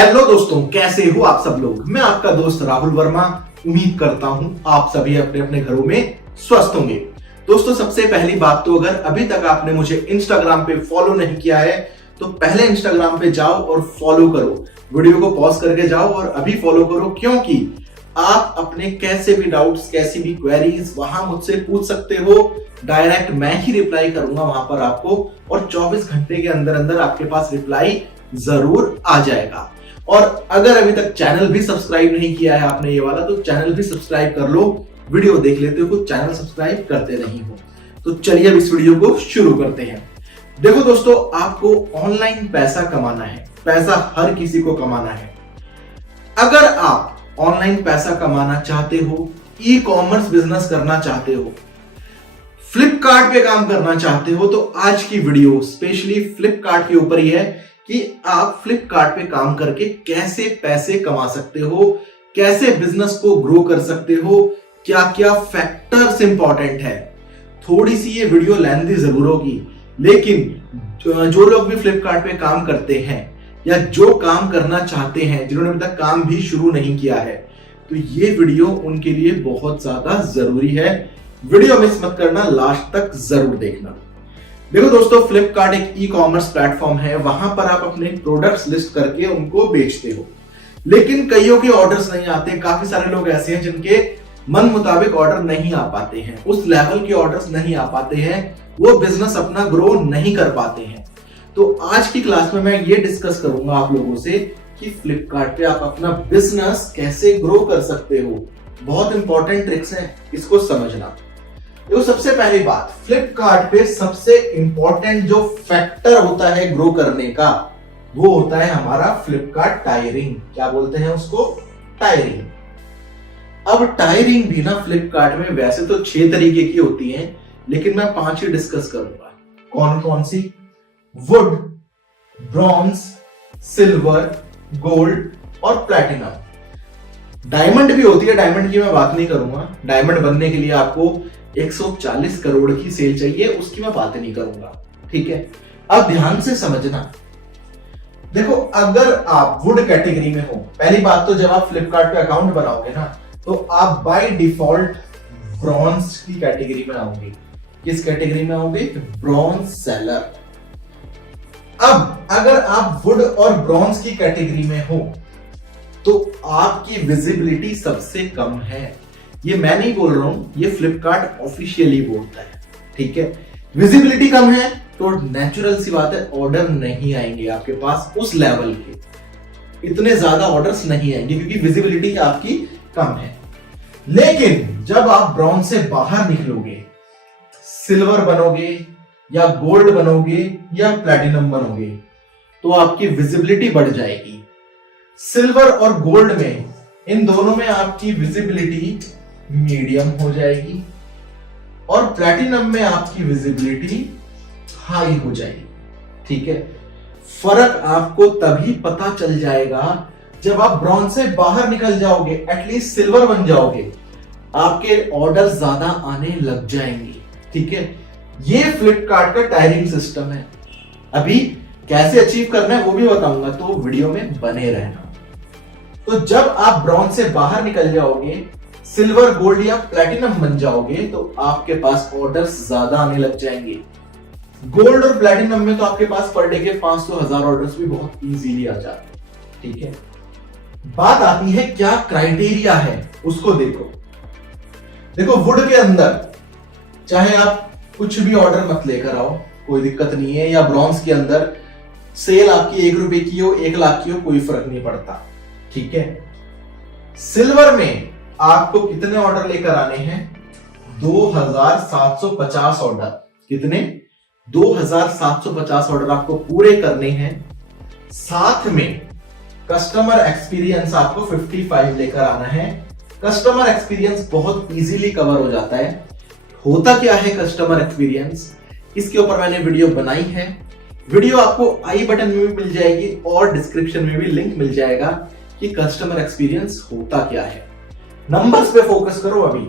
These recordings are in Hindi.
हेलो दोस्तों, कैसे हो आप सब लोग। मैं आपका दोस्त राहुल वर्मा। उम्मीद करता हूं आप सभी अपने अपने घरों में स्वस्थ होंगे। दोस्तों, सबसे पहली बात तो अगर अभी तक आपने मुझे इंस्टाग्राम पे फॉलो नहीं किया है तो पहले इंस्टाग्राम पे जाओ और फॉलो करो। वीडियो को पॉज करके जाओ और अभी फॉलो करो, क्योंकि आप अपने कैसे भी डाउट्स, कैसी भी क्वेरीज वहां मुझसे पूछ सकते हो। डायरेक्ट मैं ही रिप्लाई करूंगा वहां पर आपको, और 24 घंटे के अंदर अंदर आपके पास रिप्लाई जरूर आ जाएगा। और अगर अभी तक चैनल भी सब्सक्राइब नहीं किया है आपने ये वाला, तो चैनल भी सब्सक्राइब कर लो। वीडियो देख लेते हो तो चैनल सब्सक्राइब करते नहीं हो। तो चलिए अब इस वीडियो को शुरू करते हैं। देखो दोस्तों, आपको ऑनलाइन पैसा कमाना है। पैसा हर किसी को कमाना है। अगर आप ऑनलाइन पैसा कमाना चाहते हो, ई कॉमर्स बिजनेस करना चाहते हो, फ्लिपकार्ट पे काम करना चाहते हो, तो आज की वीडियो स्पेशली फ्लिपकार्ट के ऊपर ही है कि आप फ्लिपकार्ट पे काम करके कैसे पैसे कमा सकते हो, कैसे बिजनेस को ग्रो कर सकते हो, क्या क्या फैक्टर्स इंपॉर्टेंट है। थोड़ी सी ये वीडियो लेंथी जरूर होगी, लेकिन जो लोग भी फ्लिपकार्ट पे काम करते हैं या जो काम करना चाहते हैं, जिन्होंने अभी तक काम भी शुरू नहीं किया है, तो ये वीडियो उनके लिए बहुत ज्यादा जरूरी है। वीडियो मिस मत करना, लास्ट तक जरूर देखना। देखो दोस्तों, फ्लिपकार्ट एक ई कॉमर्स प्लेटफॉर्म है। वहां पर आप अपने प्रोडक्ट्स लिस्ट करके उनको बेचते हो, लेकिन कईयों के ऑर्डर्स नहीं आते। काफी सारे लोग ऐसे हैं जिनके मन मुताबिक ऑर्डर नहीं आ पाते हैं, उस लेवल के ऑर्डर्स नहीं आ पाते हैं, वो बिजनेस अपना ग्रो नहीं कर पाते हैं। तो आज की क्लास में मैं ये डिस्कस करूंगा आप लोगों से कि फ्लिपकार्ट पे आप अपना बिजनेस कैसे ग्रो कर सकते हो। बहुत इंपॉर्टेंट ट्रिक्स हैं, इसको समझना। तो सबसे पहली बात, फ्लिपकार्ट पे सबसे इंपॉर्टेंट जो फैक्टर होता है ग्रो करने का, वो होता है हमारा फ्लिपकार्ट टायरिंग। क्या बोलते हैं उसको? टायरिंग। अब टायरिंग भी ना फ्लिपकार्ट में वैसे तो 6 तरीके की होती है, लेकिन मैं 5 ही डिस्कस करूंगा। कौन कौन सी? वुड, ब्रॉन्ज, सिल्वर, गोल्ड और प्लैटिनम। डायमंड भी होती है, डायमंड की मैं बात नहीं करूंगा। डायमंड बनने के लिए आपको 140 करोड़ की सेल चाहिए, उसकी मैं बात नहीं करूंगा। ठीक है, अब ध्यान से समझना। देखो, अगर आप वुड कैटेगरी में हो, पहली बात तो जब आप फ्लिपकार्ट पे अकाउंट बनाओगे ना, तो आप बाय डिफॉल्ट ब्रॉन्ज की कैटेगरी में आओगे। किस कैटेगरी में आओगे? Bronze seller. अब अगर आप वुड और ब्रॉन्ज की कैटेगरी में हो तो आपकी विजिबिलिटी सबसे कम है। ये मैं नहीं बोल रहा हूं, ये फ्लिपकार्ट ऑफिशियली बोलता है। ठीक है, विजिबिलिटी कम है तो नेचुरल सी बात है, ऑर्डर नहीं आएंगे आपके पास उस लेवल के। इतने ज्यादा ऑर्डर्स नहीं आएंगे क्योंकि विजिबिलिटी आपकी कम है। लेकिन जब आप ब्रॉन्ज से बाहर निकलोगे, सिल्वर बनोगे या गोल्ड बनोगे या प्लैटिनम बनोगे, तो आपकी विजिबिलिटी बढ़ जाएगी। सिल्वर और गोल्ड में, इन दोनों में आपकी विजिबिलिटी मीडियम हो जाएगी, और प्लैटिनम में आपकी विजिबिलिटी हाई हो जाएगी। ठीक है, फर्क आपको तभी पता चल जाएगा जब आप ब्रॉन्ज से बाहर निकल जाओगे, एटलीस्ट सिल्वर बन जाओगे, आपके ऑर्डर ज्यादा आने लग जाएंगे। ठीक है, ये फ्लिपकार्ट का टायरिंग सिस्टम है। अभी कैसे अचीव करना है वो भी बताऊंगा, तो वीडियो में बने रहना। तो जब आप ब्रॉन्ज से बाहर निकल जाओगे, सिल्वर, गोल्ड या प्लैटिनम बन जाओगे, तो आपके पास ऑर्डर्स ज्यादा आने लग जाएंगे। गोल्ड और प्लैटिनम में तो आपके पास पर डे के 500-1000 ऑर्डर्स भी बहुत इजीली आ जाते हैं। ठीक है, बात आती है क्या क्राइटेरिया है, उसको देखो। देखो, वुड के अंदर चाहे आप कुछ भी ऑर्डर मत लेकर आओ, कोई दिक्कत नहीं है, या ब्रॉन्ज के अंदर सेल आपकी 1 रुपए की हो, 1 लाख की हो, कोई फर्क नहीं पड़ता। ठीक है, सिल्वर में आपको कितने ऑर्डर लेकर आने हैं? 2750 ऑर्डर। कितने? 2750 ऑर्डर आपको पूरे करने हैं। साथ में कस्टमर एक्सपीरियंस आपको 55 लेकर आना है। कस्टमर एक्सपीरियंस बहुत इजीली कवर हो जाता है। होता क्या है कस्टमर एक्सपीरियंस, इसके ऊपर मैंने वीडियो बनाई है। वीडियो आपको आई बटन में भी मिल जाएगी और डिस्क्रिप्शन में भी लिंक मिल जाएगा कि कस्टमर एक्सपीरियंस होता क्या है। नंबर्स पे फोकस करो। अभी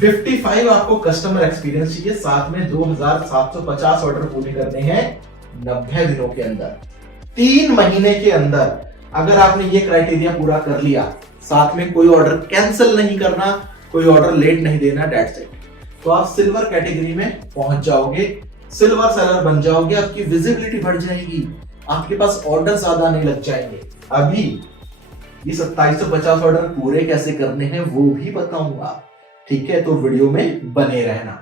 55 आपको कस्टमर एक्सपीरियंस चाहिए, साथ में 2750 ऑर्डर पूरे करने हैं 90 दिनों के अंदर। 3 महीने के अंदर अगर आपने ये क्राइटेरिया पूरा कर लिया, साथ में कोई ऑर्डर कैंसिल नहीं करना, कोई ऑर्डर लेट नहीं देना, डेट्स इट, तो आप सिल्वर कैटेगरी में पहुंच जाओगे, सिल्वर सेलर बन जाओगे, आपकी विजिबिलिटी बढ़ जाएगी, आपके पास ऑर्डर ज्यादा आने लग जाएंगे। अभी ये 2750 ऑर्डर पूरे कैसे करने हैं वो भी बताऊंगा, ठीक है, तो वीडियो में बने रहना।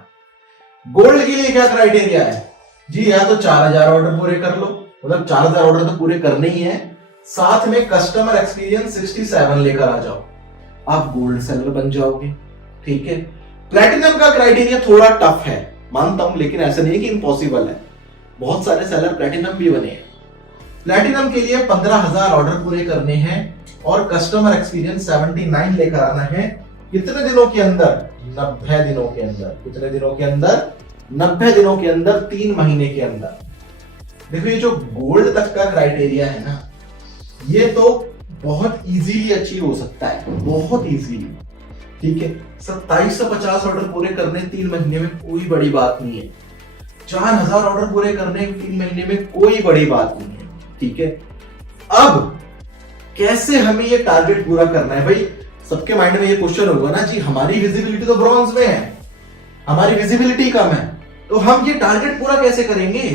गोल्ड के लिए क्या क्राइटेरिया है जी, या तो 4000 ऑर्डर पूरे कर लो, मतलब 4000 ऑर्डर तो पूरे करने ही है, साथ में कस्टमर एक्सपीरियंस 67 लेकर आ जाओ, आप गोल्ड सेलर बन जाओगे, ठीक है। प्लैटिनम का क्राइटेरिया थोड़ा टफ है, मानता हूं, लेकिन ऐसा नहीं है कि इम्पॉसिबल है, बहुत सारे सेलर प्लैटिनम भी बने हैं। प्लैटिनम के लिए 15000 ऑर्डर पूरे करने हैं और कस्टमर एक्सपीरियंस 79 लेकर आना है। कितने दिनों के अंदर? 90 दिनों के अंदर। कितने दिनों के अंदर? 90 दिनों के अंदर, 3 महीने के अंदर। देखो ये जो गोल्ड तक का क्राइटेरिया है ना, ये तो बहुत इजीली अचीव हो सकता है, बहुत इजीली, ठीक है। 2750 ऑर्डर पूरे करने 3 महीने में कोई बड़ी बात नहीं है, 4000 ऑर्डर पूरे करने 3 महीने में कोई बड़ी बात नहीं है, ठीक है। अब कैसे हमें ये टारगेट पूरा करना है? भाई सबके माइंड में ये क्वेश्चन होगा ना जी, हमारी विजिबिलिटी तो ब्रॉन्ज में है, हमारी विजिबिलिटी कम है, तो हम ये टारगेट पूरा कैसे करेंगे?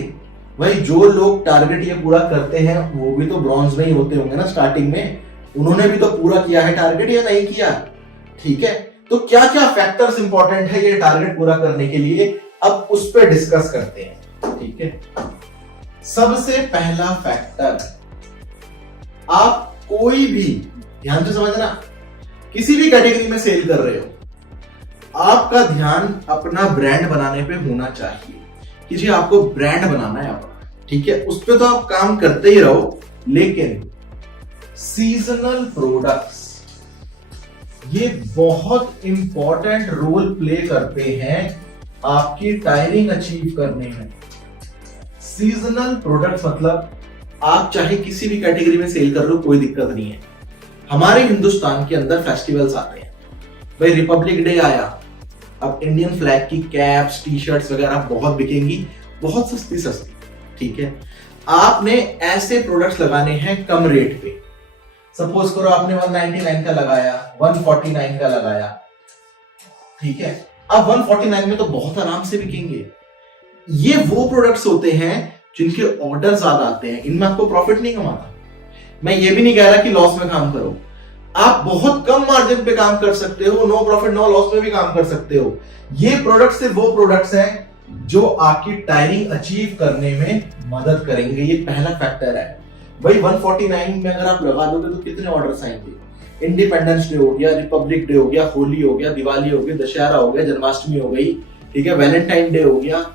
भाई जो लोग टारगेट ये पूरा करते हैं वो भी तो ब्रॉन्ज में ही होते होंगे ना स्टार्टिंग में, उन्होंने भी तो पूरा किया है टारगेट या नहीं किया, ठीक है। तो क्या क्या फैक्टर्स इंपॉर्टेंट है ये टारगेट पूरा करने के लिए, अब उस पर डिस्कस करते हैं, ठीक है। सबसे पहला फैक्टर, आप कोई भी, ध्यान से समझना, किसी भी कैटेगरी में सेल कर रहे हो, आपका ध्यान अपना ब्रांड बनाने पे होना चाहिए कि जी आपको ब्रांड बनाना है अपना, ठीक है। उस पे तो आप काम करते ही रहो, लेकिन सीजनल प्रोडक्ट्स ये बहुत इंपॉर्टेंट रोल प्ले करते हैं आपकी टायरिंग अचीव करने में। सीजनल प्रोडक्ट्स मतलब आप चाहे किसी भी कैटेगरी में सेल कर रहे हो, कोई दिक्कत नहीं है। हमारे हिंदुस्तान के अंदर फेस्टिवल्स आते हैं, भाई रिपब्लिक डे आया, अब इंडियन फ्लैग की कैप्स, टी शर्ट्स वगैरह बहुत बिकेंगी, बहुत सस्ती सस्ती, ठीक है। आपने ऐसे प्रोडक्ट्स लगाने हैं कम रेट पे, सपोज करो आपने 199 का लगाया, 149 का लगाया, ठीक है। अब 149 में तो बहुत आराम से बिकेंगे। ये वो प्रोडक्ट्स होते हैं जिनके ऑर्डर ज्यादा आते हैं, इनमें आपको प्रॉफिट नहीं कमाना। मैं ये भी नहीं कह रहा कि लॉस में काम करो, आप बहुत कम मार्जिन पे काम कर सकते हो, नो प्रॉफिट नो लॉस में भी काम कर सकते हो। ये प्रोडक्ट्स सिर्फ वो प्रोडक्ट्स हैं जो आपकी टायरिंग अचीव करने में मदद करेंगे, ये पहला फैक्टर है। भाई 149 में अगर आप लगा दोगे तो कितने ऑर्डर्स आएंगे? इंडिपेंडेंस डे हो गया, रिपब्लिक डे हो गया, होली हो गया, दिवाली हो गया, दशहरा हो गया, जन्माष्टमी हो गई, ठीक है, वैलेंटाइन डे हो गया,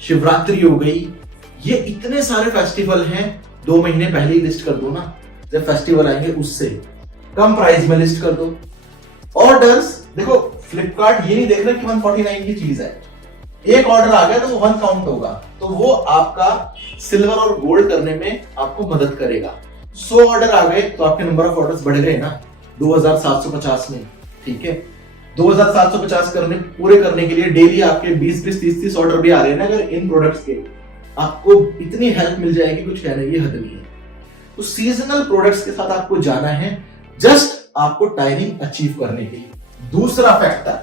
शिवरात्रि हो गई, ये इतने सारे फेस्टिवल हैं। 2 महीने पहले ही लिस्ट कर दो ना, जब फेस्टिवल आएंगे उससे कम प्राइस में लिस्ट कर दो। ऑर्डर्स देखो, फ्लिपकार्ट ये नहीं देख रहा कि 149 की चीज है, एक ऑर्डर आ गया तो वो 1 काउंट होगा, तो वो आपका सिल्वर और गोल्ड करने में आपको मदद करेगा। 100 ऑर्डर आ गए तो आपके नंबर ऑफ ऑर्डर्स बढ़ गए ना 2750 में, ठीक है। 2750 पूरे करने के लिए डेली आपके 20-20, 30-30 ऑर्डर भी आ रहे हैं ना, अगर इन प्रोडक्ट्स के, आपको इतनी हेल्प मिल जाएगी, कुछ कहने की हद नहीं है। तो सीजनल प्रोडक्ट्स के साथ आपको जाना है, जस्ट आपको टायरिंग अचीव करने के लिए। दूसरा फैक्टर,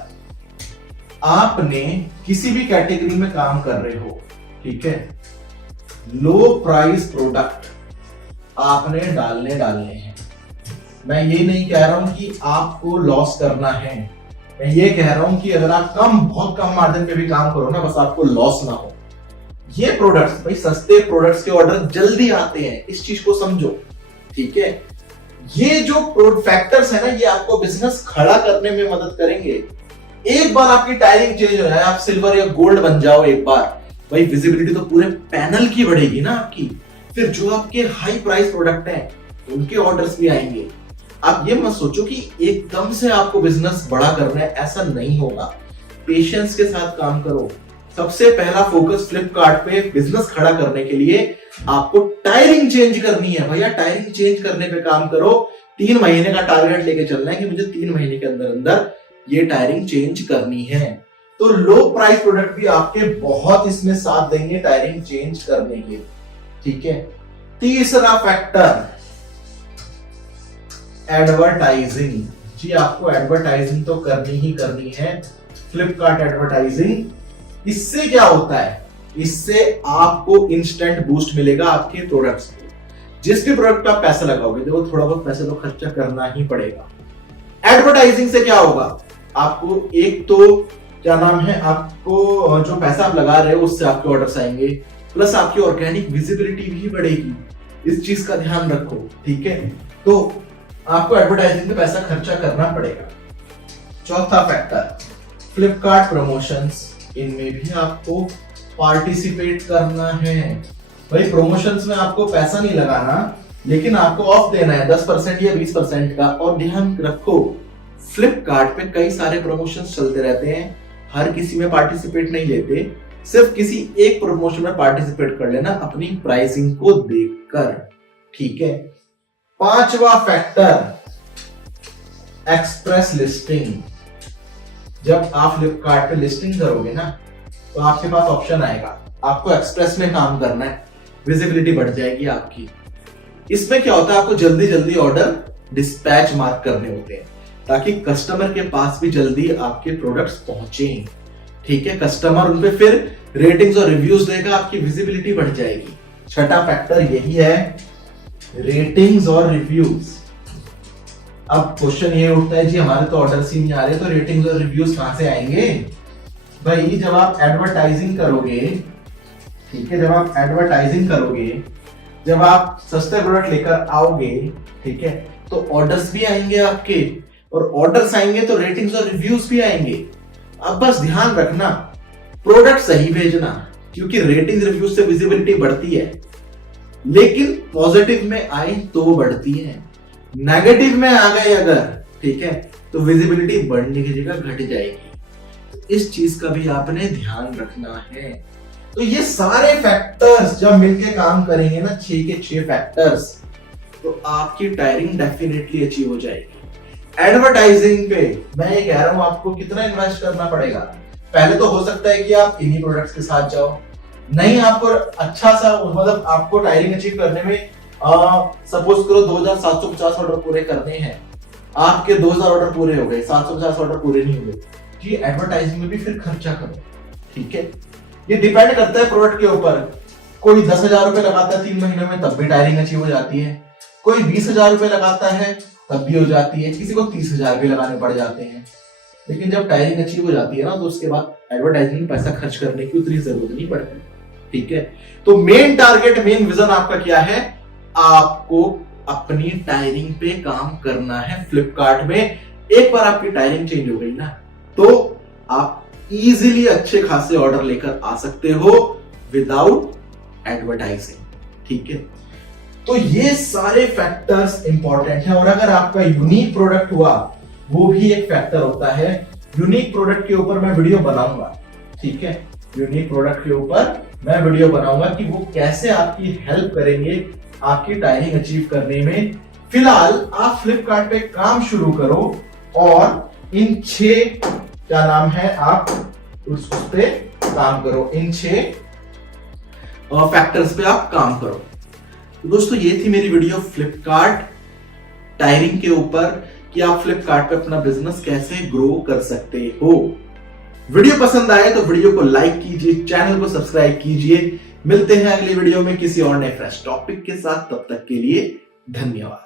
आपने किसी भी कैटेगरी में काम कर रहे हो, ठीक है, लो प्राइस प्रोडक्ट आपने डालने हैं। मैं ये नहीं कह रहा हूं कि आपको लॉस करना है, मैं ये कह रहा हूं कि अगर आप बहुत कम मार्जिन पे भी काम करो ना, बस आपको लॉस ना हो। ये प्रोडक्ट्स, भाई सस्ते प्रोडक्ट्स के ऑर्डर जल्दी आते हैं, इस चीज को समझो, ठीक है। ये जो फैक्टर्स है ना, ये आपको बिजनेस खड़ा करने में मदद करेंगे। एक बार आपकी टायरिंग चेंज हो जाए, आप सिल्वर या गोल्ड बन जाओ एक बार, भाई विजिबिलिटी तो पूरे पैनल की बढ़ेगी ना आपकी, फिर जो आपके हाई प्राइस प्रोडक्ट हैं उनके ऑर्डर्स भी आएंगे। आप ये मत सोचो कि एकदम से आपको बिजनेस बड़ा करना है, ऐसा नहीं होगा। पेशेंस के साथ काम करो। सबसे पहला फोकस फ्लिपकार्ट पे बिजनेस खड़ा करने के लिए आपको टायरिंग चेंज करनी है। भैया टायरिंग चेंज करने पे काम करो। 3 महीने का टारगेट लेके चलना है कि मुझे 3 महीने के अंदर अंदर ये टायरिंग चेंज करनी है। तो लो प्राइस प्रोडक्ट भी आपके बहुत इसमें साथ देंगे टायरिंग चेंज करने के, ठीक है। तीसरा फैक्टर, एडवर्टाइजिंग। जी आपको एडवर्टाइजिंग तो करनी ही करनी है, फ्लिपकार्ट एडवर्टाइजिंग। इससे क्या होता है, इससे आपको इंस्टेंट बूस्ट मिलेगा आपके प्रोडक्ट्स को। जिस भी प्रोडक्ट आप पैसा लगाओगे तो थोड़ा बहुत पैसा तो खर्चा करना ही पड़ेगा। एडवर्टाइजिंग से क्या होगा, आपको एक तो क्या नाम है, आपको जो पैसा आप लगा रहे हो उससे आपके ऑर्डर्स आएंगे, प्लस आपकी ऑर्गेनिक विजिबिलिटी भी बढ़ेगी। इस चीज का ध्यान रखो, ठीक है। तो आपको एडवर्टाइजिंग में पैसा खर्चा करना पड़ेगा। चौथा फैक्टर, फ्लिपकार्ट प्रमोशंस। इनमें भी आपको पार्टिसिपेट करना है। भाई प्रमोशंस में आपको पैसा नहीं लगाना, लेकिन आपको ऑफ देना है 10% या 20% का। और ध्यान रखो, फ्लिपकार्ट पे कई सारे प्रमोशंस चलते रहते हैं, हर किसी में पार्टिसिपेट नहीं लेते, सिर्फ किसी एक प्रमोशन में पार्टिसिपेट कर लेना अपनी प्राइसिंग को देखकर, ठीक है। पांचवा फैक्टर, एक्सप्रेस लिस्टिंग। जब आप फ्लिपकार्ट पे लिस्टिंग करोगे ना, तो आपके पास ऑप्शन आएगा, आपको एक्सप्रेस में काम करना है, विजिबिलिटी बढ़ जाएगी आपकी। इसमें क्या होता है, आपको जल्दी जल्दी ऑर्डर डिस्पैच मार्क करने होते हैं, ताकि कस्टमर के पास भी जल्दी आपके प्रोडक्ट्स पहुंचे, ठीक है। कस्टमर उन पे फिर रेटिंग्स और रिव्यूज देगा, आपकी विजिबिलिटी बढ़ जाएगी। छठा फैक्टर यही है, रेटिंग्स और रिव्यूज। अब क्वेश्चन ये उठता है, जी हमारे तो ऑर्डर्स ही नहीं आ रहे, तो रेटिंग्स और रिव्यूज कहां से आएंगे। भाई जब आप एडवर्टाइजिंग करोगे, ठीक है, जब आप एडवर्टाइजिंग करोगे, जब आप सस्ते प्रोडक्ट लेकर आओगे, ठीक है, तो ऑर्डर्स भी आएंगे आपके, और ऑर्डर्स आएंगे तो रेटिंग्स और रिव्यूज भी आएंगे। अब बस ध्यान रखना, प्रोडक्ट सही भेजना, क्योंकि रेटिंग रिव्यूज से विजिबिलिटी बढ़ती है, लेकिन पॉजिटिव में आई तो बढ़ती है, नेगेटिव में आ गए अगर, ठीक है, तो विजिबिलिटी बढ़ने की जगह घट जाएगी। तो इस चीज का भी आपने ध्यान रखना है। तो ये सारे फैक्टर्स जब मिलके काम करेंगे ना, 6 के 6 फैक्टर्स, तो आपकी टायरिंग डेफिनेटली अचीव हो जाएगी। एडवर्टाइजिंग पे मैं ये कह रहा हूं, आपको कितना इन्वेस्ट करना पड़ेगा। पहले तो हो सकता है कि आप इन्हीं प्रोडक्ट्स के साथ जाओ, नहीं आपको अच्छा सा, मतलब आपको टायरिंग अचीव करने में सपोज करो 2750 ऑर्डर पूरे करने हैं, आपके 2000 ऑर्डर पूरे हो गए, 750 ऑर्डर पूरे नहीं हुए, जी एडवर्टाइजिंग में भी फिर खर्चा करो, ठीक है। ये डिपेंड करता है प्रोडक्ट के ऊपर। कोई 10,000 रुपए लगाता है 3 महीने में, तब भी टायरिंग अचीव हो जाती है। कोई 20,000 रुपए लगाता है तब भी हो जाती है, किसी को 30,000 भी लगाने पड़ जाते हैं। लेकिन जब टायरिंग अचीव हो जाती है ना, तो उसके बाद एडवर्टाइजिंग में पैसा खर्च करने की उतनी जरूरत नहीं पड़ती, ठीक है। तो मेन टारगेट, मेन विजन आपका क्या है, आपको अपनी टायरिंग पे काम करना है फ्लिपकार्ट में। एक बार आपकी टायरिंग चेंज हो गई ना, तो आप इजीली अच्छे खासे ऑर्डर लेकर आ सकते हो विदाउट एडवर्टाइजिंग, ठीक है। तो ये सारे फैक्टर्स इंपॉर्टेंट हैं। और अगर आपका यूनिक प्रोडक्ट हुआ, वो भी एक फैक्टर होता है। यूनिक प्रोडक्ट के ऊपर मैं वीडियो बनाऊंगा, ठीक है, यूनिक प्रोडक्ट के ऊपर मैं वीडियो बनाऊंगा कि वो कैसे आपकी हेल्प करेंगे आपकी टायरिंग अचीव करने में। फिलहाल आप फ्लिपकार्ट पे काम शुरू करो और इन 6 क्या नाम है, आप उस पे काम करो, इन 6 फैक्टर्स पे आप काम करो। तो दोस्तों ये थी मेरी वीडियो फ्लिपकार्ट टायरिंग के ऊपर, कि आप फ्लिपकार्ट पे अपना बिजनेस कैसे ग्रो कर सकते हो। वीडियो पसंद आए तो वीडियो को लाइक कीजिए, चैनल को सब्सक्राइब कीजिए। मिलते हैं अगली वीडियो में किसी और नए फ्रेश टॉपिक के साथ, तब तक के लिए धन्यवाद।